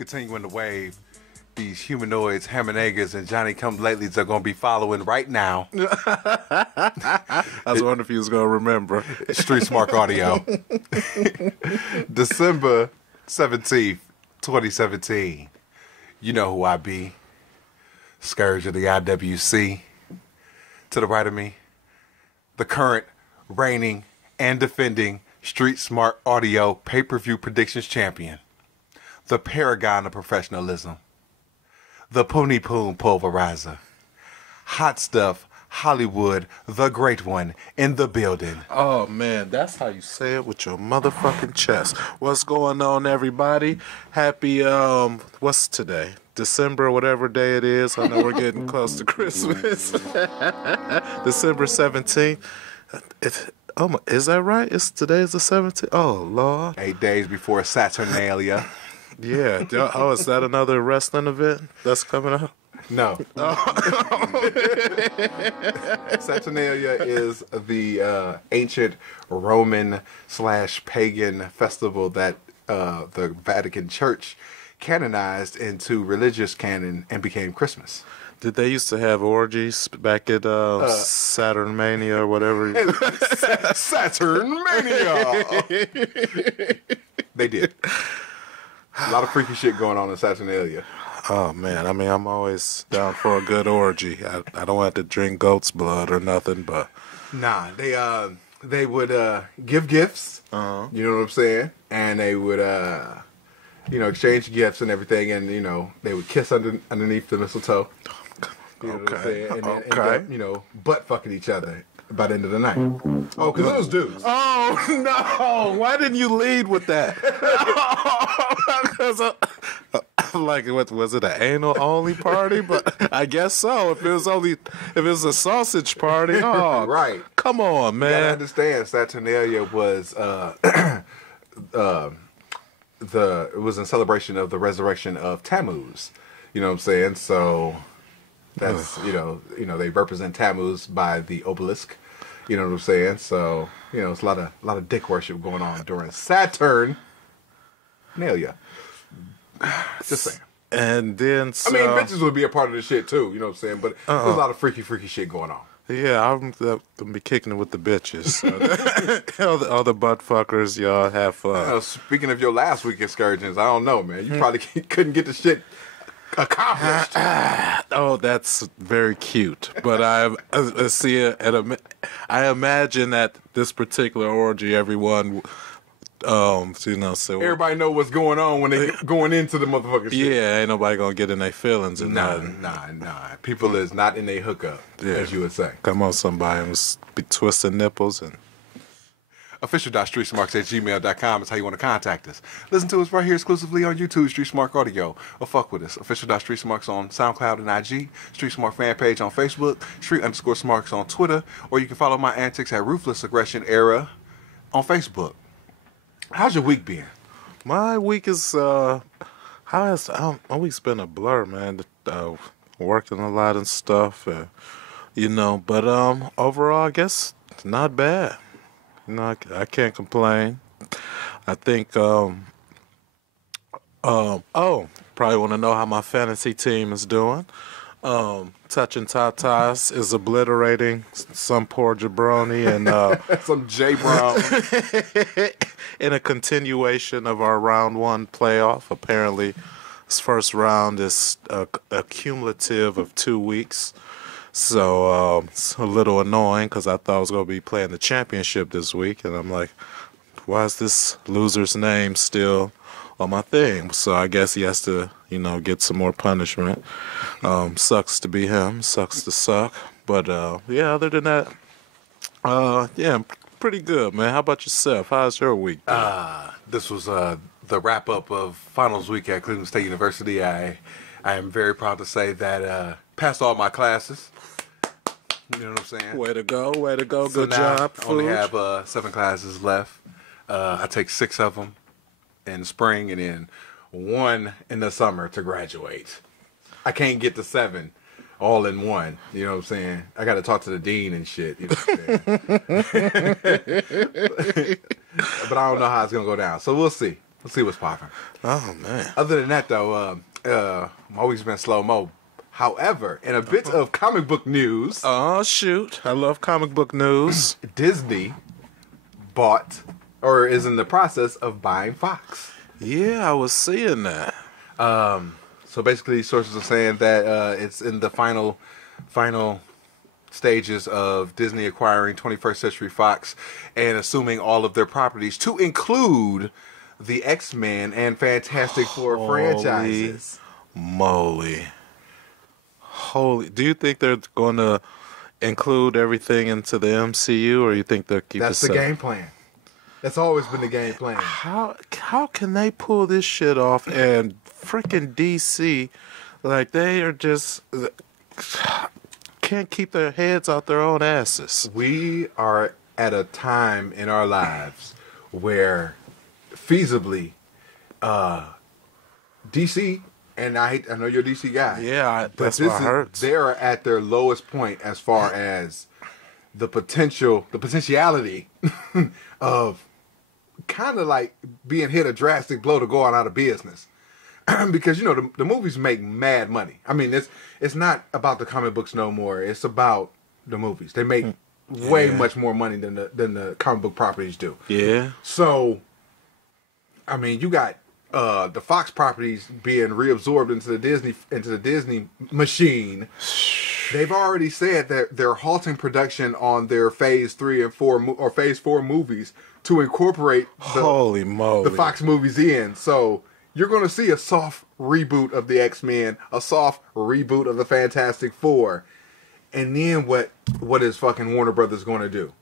continuing the wave. These humanoids, Hamanegers, and Johnny Come Latelys are going to be following right now. I was wondering if you was going to remember. Street Smart Audio. December 17th, 2017. You know who I be. Scourge of the IWC. To the right of me, the current, reigning, and defending Street Smart Audio pay-per-view predictions champion. The paragon of professionalism. The Pony Poon Pulverizer. Hot Stuff Hollywood, the great one, in the building. Oh, man, that's how you say it with your motherfucking chest. What's going on, everybody? Happy, what's today? December, whatever day it is. I know we're getting close to Christmas. December 17th. Is that right? Today's the 17th? Oh, Lord. 8 days before Saturnalia. Yeah. Oh, is that another wrestling event that's coming up? No. Saturnalia is the ancient Roman/pagan festival that the Vatican Church canonized into religious canon and became Christmas. Did they used to have orgies back at Saturnalia or whatever? Saturnmania! They did. A lot of freaky shit going on in Saturnalia. Oh, man. I mean, I'm always down for a good orgy. I don't have to drink goat's blood or nothing, but... Nah, they would give gifts, Uh-huh. you know what I'm saying? And they would, exchange gifts and everything, and, they would kiss underneath the mistletoe. You know what I'm saying? And then end up, butt fucking each other by the end of the night. Oh, because it was dudes. Oh, no. Why didn't you lead with that? Like, what was it, an anal-only party? But I guess so. If it was a sausage party, oh, right. Come on, man. You gotta understand, Saturnalia was, it was in celebration of the resurrection of Tammuz. You know what I'm saying? So... That's, they represent Tammuz by the obelisk. You know what I'm saying? So, it's a lot of dick worship going on during Saturnalia. Just saying. And then, I mean, bitches would be a part of the shit too, you know what I'm saying? But there's a lot of freaky shit going on. Yeah, I'm going to be kicking it with the bitches. So all the butt fuckers, y'all have fun. Speaking of your last week excursions, I don't know, man. You probably couldn't get the shit accomplished. Oh, that's very cute. But I imagine that this particular orgy, everyone, so everybody know what's going on when they going into the motherfucking shit. Yeah, ain't nobody gonna get in their feelings and nothing. Nah. People is not in their hookup, as you would say. Come on, somebody must be twisting nipples and. Official.StreetSmarks@gmail.com is how you want to contact us. Listen to us right here exclusively on YouTube, Street Smart Audio, or fuck with us. Official.StreetSmarks on SoundCloud and IG, Street Smart Fanpage on Facebook, Street_Smarks on Twitter, or you can follow my antics at Ruthless Aggression Era on Facebook. How's your week been? My week is my week's been a blur, man. Working a lot and stuff, but overall, I guess not bad. I can't complain. I think, probably want to know how my fantasy team is doing. Touching Tatas is obliterating some poor jabroni and some J Brown in a continuation of our round one playoff. Apparently, this first round is a cumulative of 2 weeks. So it's a little annoying because I thought I was going to be playing the championship this week. And I'm like, why is this loser's name still on my thing? So I guess he has to, get some more punishment. Sucks to be him. Sucks to suck. But, other than that, pretty good, man. How about yourself? How's your week? This was the wrap-up of finals week at Cleveland State University. I am very proud to say that passed all my classes. You know what I'm saying? Way to go. So good job. I only have 7 classes left. I take 6 of them in spring and then 1 in the summer to graduate. I can't get to 7 all in one. You know what I'm saying? I got to talk to the dean and shit. You know what I'm saying? But I don't know how it's going to go down. So we'll see. Let's see what's popping. Oh man. Other than that, though, my week's been slow-mo. However, in a bit of comic book news... Oh, shoot. I love comic book news. Disney bought, or is in the process of buying Fox. Yeah, I was seeing that. So basically, sources are saying that it's in the final stages of Disney acquiring 21st Century Fox and assuming all of their properties, to include the X-Men and Fantastic Four franchises. Moly. Do you think they're going to include everything into the MCU, or you think they'll keep That's the game plan. That's always been the game plan. How can they pull this shit off? And freaking DC, like, they are just can't keep their heads out their own asses. We are at a time in our lives where feasibly DC, and I know you're a DC guy. Yeah, that's what hurts. They are at their lowest point as far as the potentiality of kind of like being hit a drastic blow to go out of business. Because, you know, the movies make mad money. I mean, it's not about the comic books no more. It's about the movies. They make way much more money than the comic book properties do. Yeah. So, I mean, you got the Fox properties being reabsorbed into the Disney machine. They've already said that they're halting production on their Phase 3 and 4 or Phase 4 movies to incorporate the Fox movies in. So you're going to see a soft reboot of the X-Men, a soft reboot of the Fantastic Four, and then what is fucking Warner Brothers going to do?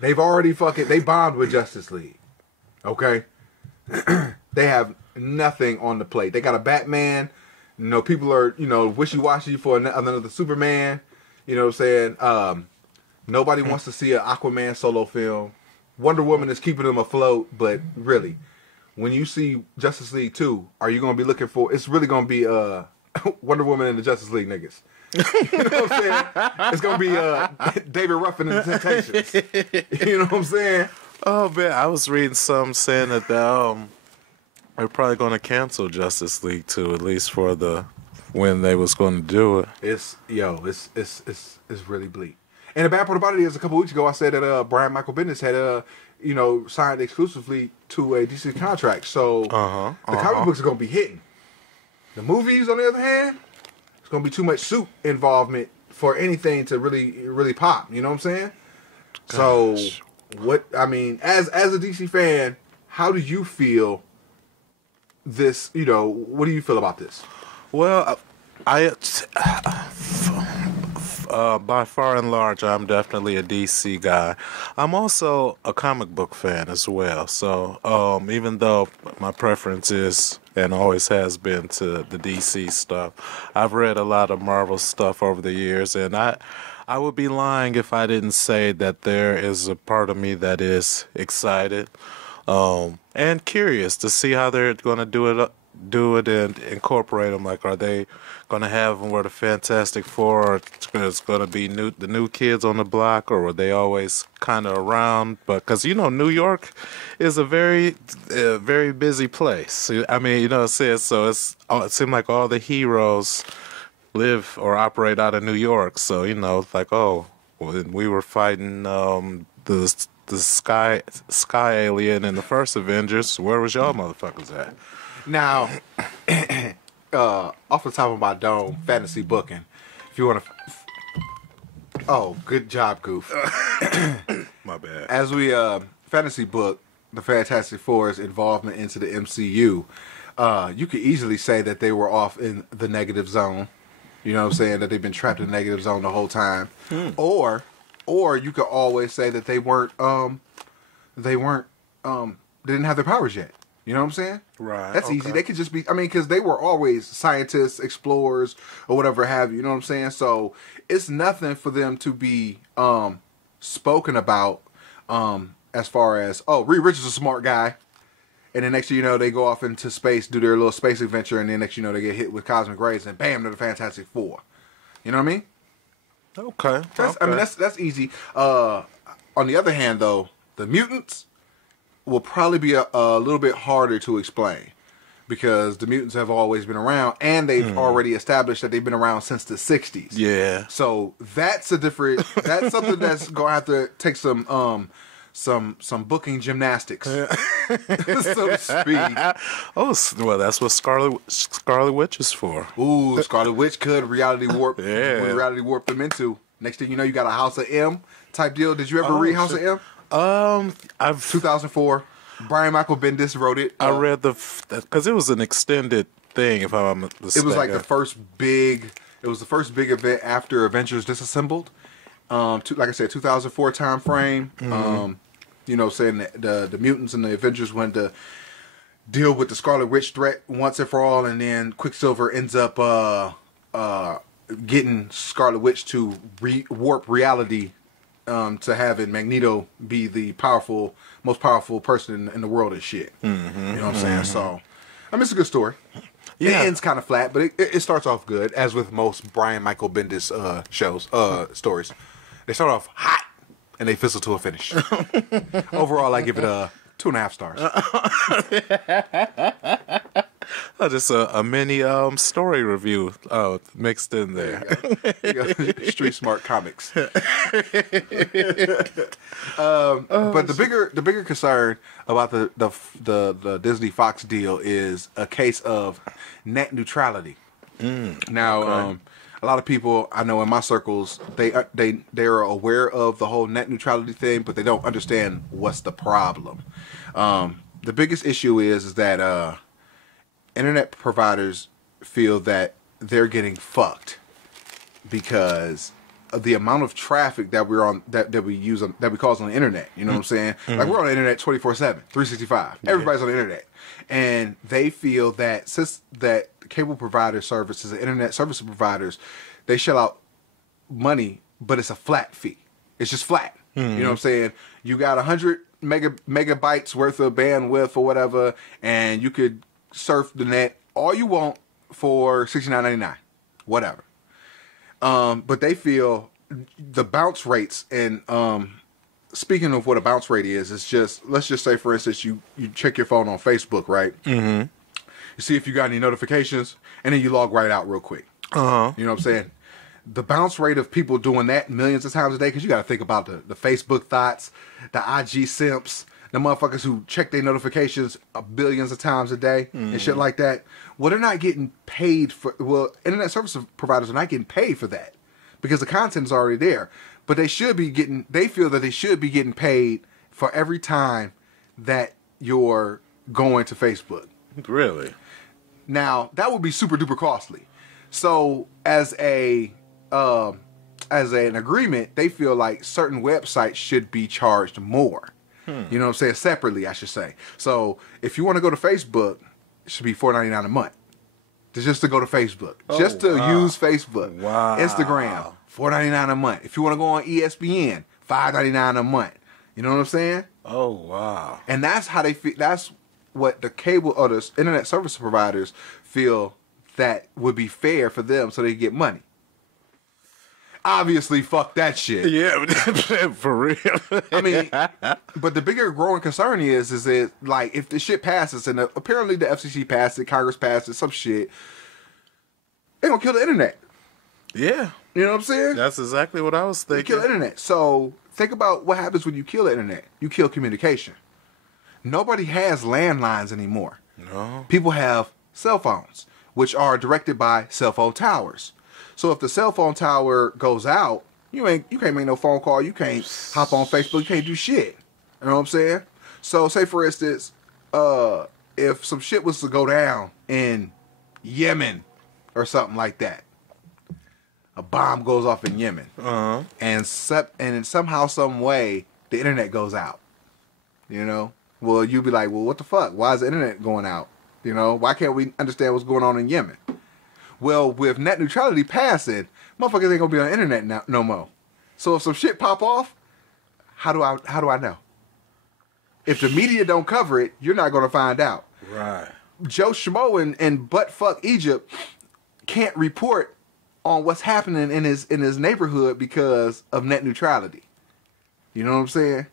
They've already they bombed with Justice League. Okay? They have nothing on the plate. They got a Batman. You know, people are, you know, wishy-washy for another Superman. You know what I'm saying? Nobody wants to see an Aquaman solo film. Wonder Woman is keeping them afloat, but really, when you see Justice League 2, are you going to be looking for... It's really going to be Wonder Woman and the Justice League niggas. You know what I'm saying? It's going to be David Ruffin and the Temptations. You know what I'm saying? Oh, man, I was reading something saying that they're probably going to cancel Justice League 2, at least for when they was going to do it. It's really bleak. And the bad part about it is, a couple weeks ago, I said that Brian Michael Bendis had signed exclusively to a DC contract. So the comic books are going to be hitting. The movies, on the other hand, it's going to be too much suit involvement for anything to really, really pop. You know what I'm saying? Gosh. So, as a DC fan, how do you feel this, what do you feel about this? Well, by far and large, I'm definitely a DC guy. I'm also a comic book fan as well. So even though my preference is and always has been to the DC stuff, I've read a lot of Marvel stuff over the years, and I would be lying if I didn't say that there is a part of me that is excited and curious to see how they're going to do it and incorporate them. Like, are they going to have them where the Fantastic Four or it's going to be the new kids on the block, or were they always kind of around? But because New York is a very very busy place. I mean, it says so. It seemed like all the heroes live or operate out of New York. So like, we were fighting the sky alien in the first Avengers. Where was y'all motherfuckers at? Now, off the top of my dome, fantasy booking. If you want to, good job, Goof. My bad. As we fantasy book the Fantastic Four's involvement into the MCU, you could easily say that they were off in the negative zone. You know what I'm saying? That they've been trapped in the negative zone the whole time. Or you could always say that they didn't have their powers yet. You know what I'm saying? Right. That's easy. They could just be, because they were always scientists, explorers, or whatever have you. You know what I'm saying? So it's nothing for them to be spoken about as far as, Reed Richards is a smart guy. And then next thing you know, they go off into space, do their little space adventure, and then next thing you know, they get hit with cosmic rays, and bam, they're the Fantastic Four. You know what I mean? Okay. That's easy. On the other hand, though, the mutants, will probably be a little bit harder to explain because the mutants have always been around, and they've already established that they've been around since the 60s. Yeah. So that's that's something that's gonna have to take some booking gymnastics, so to speak. Oh, well, that's what Scarlet Witch is for. Ooh, Scarlet Witch could reality warp. Yeah. Reality warp them into. Next thing you know, you got a House of M type deal. Did you ever read House of M? I've 2004. Brian Michael Bendis wrote it. I read because it was an extended thing. If I'm mistaken, it was like the first big. It was the first big event after Avengers Disassembled. Like I said, 2004 time frame. You know, saying that the mutants and the Avengers wanted to deal with the Scarlet Witch threat once and for all, and then Quicksilver ends up getting Scarlet Witch to warp reality to having Magneto be the most powerful person in the world and shit. You know what I'm saying? So, I mean, it's a good story. Yeah. It ends kind of flat, but it starts off good, as with most Brian Michael Bendis stories. They start off hot, and they fizzle to a finish. Overall, I give it 2.5 stars. Just a mini story review mixed in there. Street Smart Comics. But the bigger concern about the Disney Fox deal is a case of net neutrality. Now, a lot of people I know in my circles, they are aware of the whole net neutrality thing, but they don't understand what's the problem. The biggest issue is that internet providers feel that they're getting fucked because of the amount of traffic that we're on that we cause on the internet. You know what I'm saying? Like, we're on the internet 24/7, 365. Everybody's on the internet, and they feel that since that cable provider services and internet service providers, they shell out money, but it's a flat fee. It's just flat. You know what I'm saying? You got 100 megabytes worth of bandwidth or whatever, and you could surf the net all you want for $69.99, whatever. But they feel the bounce rates, and speaking of what a bounce rate is, it's just, let's just say, for instance, you check your phone on Facebook, right? You see if you got any notifications, and then you log right out real quick. You know what I'm saying? The bounce rate of people doing that millions of times a day, because you got to think about the Facebook thoughts, the IG simps, the motherfuckers who check their notifications billions of times a day and shit like that. Well, they're not getting paid for. Well, internet service providers are not getting paid for that because the content is already there. But they should be getting. They feel that they should be getting paid for every time that you're going to Facebook. Really? Now that would be super duper costly. So as an agreement, they feel like certain websites should be charged more. You know what I'm saying? Separately, I should say. So if you want to go to Facebook, it should be $4.99 a month. Just to go to Facebook. Just to use Facebook. Wow. Instagram, $4.99 a month. If you want to go on ESPN, $5.99 a month. You know what I'm saying? Oh, wow. And that's how they feel. That's what the cable or the internet service providers feel that would be fair for them so they get money. Obviously, fuck that shit. Yeah, for real. I mean, but the bigger growing concern is that, like, if the shit passes, and apparently the FCC passed it, Congress passed it, some shit, they gonna kill the internet. Yeah. You know what I'm saying? That's exactly what I was thinking. You kill the internet. So think about what happens when you kill the internet. You kill communication. Nobody has landlines anymore. No. People have cell phones, which are directed by cell phone towers. So if the cell phone tower goes out, you can't make no phone call. You can't hop on Facebook. You can't do shit. You know what I'm saying? So say for instance, if some shit was to go down in Yemen or something like that, a bomb goes off in Yemen, and somehow, some way, the internet goes out. You know, well, you'd be like, well, what the fuck? Why is the internet going out? You know, why can't we understand what's going on in Yemen? Well, with net neutrality passing, motherfuckers ain't gonna be on the internet now, no more. So if some shit pop off, how do I know? If the media don't cover it, you're not gonna find out. Right. Joe Schmo and buttfuck Egypt can't report on what's happening in his neighborhood because of net neutrality. You know what I'm saying?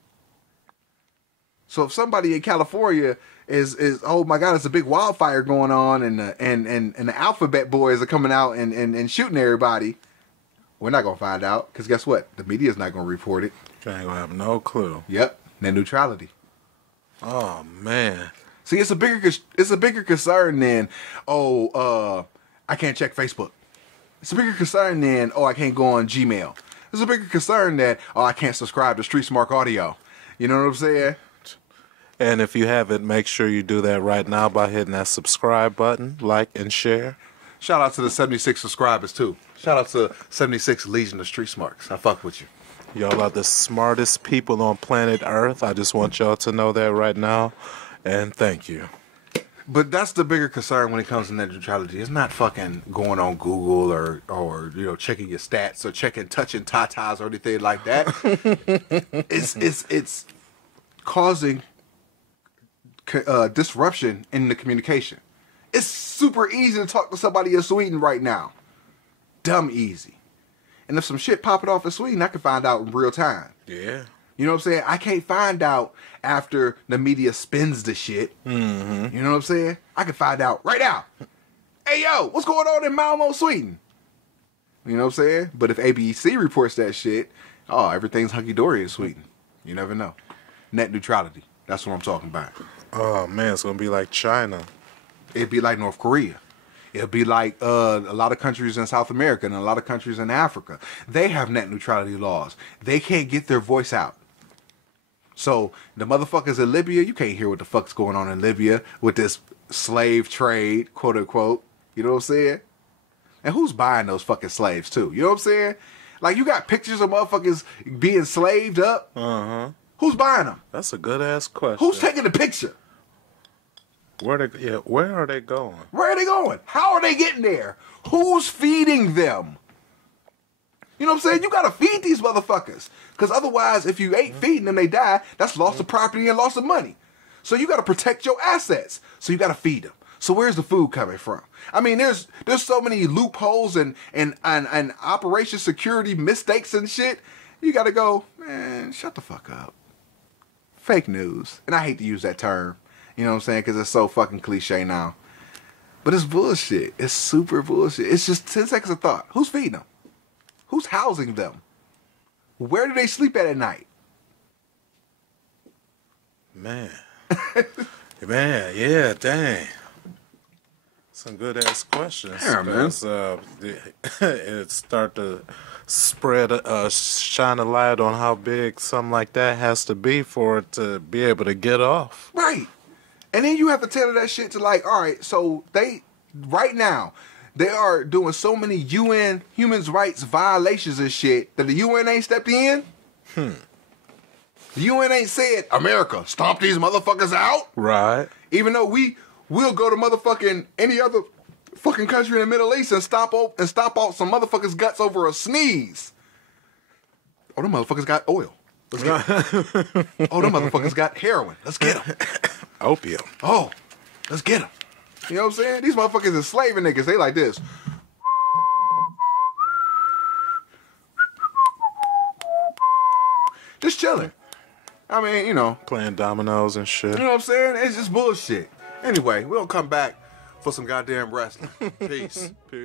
So if somebody in California is oh my God, it's a big wildfire going on, and the alphabet boys are coming out and shooting everybody, we're not gonna find out, because guess what? The media's not gonna report it. You ain't gonna have no clue. Yep, net neutrality. Oh man. See, it's a bigger concern than I can't check Facebook. It's a bigger concern than I can't go on Gmail. It's a bigger concern that I can't subscribe to StreetSmark Audio. You know what I'm saying? And if you haven't, make sure you do that right now by hitting that subscribe button, like and share. Shout out to the 76 subscribers too. Shout out to 76 Legion of StreetSmarks. I fuck with you. Y'all are the smartest people on planet Earth. I just want y'all to know that right now. And thank you. But that's the bigger concern when it comes to net neutrality. It's not fucking going on Google or checking your stats or touching tatas or anything like that. It's causing disruption in the communication. It's super easy to talk to somebody in Sweden right now. Dumb easy. And if some shit popping off in Sweden, I can find out in real time. Yeah. You know what I'm saying? I can't find out after the media spins the shit. Mm-hmm. You know what I'm saying? I can find out right now. Hey, yo, what's going on in Malmo, Sweden? You know what I'm saying? But if ABC reports that shit, everything's hunky-dory in Sweden. You never know. Net neutrality. That's what I'm talking about. Oh, man, it's going to be like China. It'd be like North Korea. It'd be like a lot of countries in South America and a lot of countries in Africa. They have net neutrality laws. They can't get their voice out. So the motherfuckers in Libya, you can't hear what the fuck's going on in Libya with this slave trade, quote unquote. You know what I'm saying? And who's buying those fucking slaves too? You know what I'm saying? Like, you got pictures of motherfuckers being slaved up. Uh-huh. Who's buying them? That's a good ass question. Who's taking the picture? Where are they going? Where are they going? How are they getting there? Who's feeding them? You know what I'm saying? You gotta feed these motherfuckers. Because otherwise, if you ain't feeding them, they die. That's loss of property and loss of money. So you gotta protect your assets. So you gotta feed them. So where's the food coming from? I mean, there's so many loopholes and operation security mistakes and shit. You gotta go, man, shut the fuck up. Fake news. And I hate to use that term. You know what I'm saying? Because it's so fucking cliche now. But it's bullshit. It's super bullshit. It's just 10 seconds of thought. Who's feeding them? Who's housing them? Where do they sleep at night? Man. Man, yeah, dang. Some good ass questions. Yeah, man. It start to spread, shine a light on how big something like that has to be for it to be able to get off. Right. And then you have to tailor that shit to like, all right, so right now, they are doing so many UN human rights violations and shit that the UN ain't stepped in. The UN ain't said, America, stomp these motherfuckers out. Right. Even though we'll go to motherfucking any other fucking country in the Middle East and stomp out some motherfuckers' guts over a sneeze. Oh, them motherfuckers got oil. Let's get 'em. Oh, them motherfuckers got heroin. Let's get them. Opium. Oh, let's get them. You know what I'm saying? These motherfuckers enslaving niggas. They like this. Just chilling. I mean, you know. Playing dominoes and shit. You know what I'm saying? It's just bullshit. Anyway, we'll come back for some goddamn wrestling. Peace. Peace.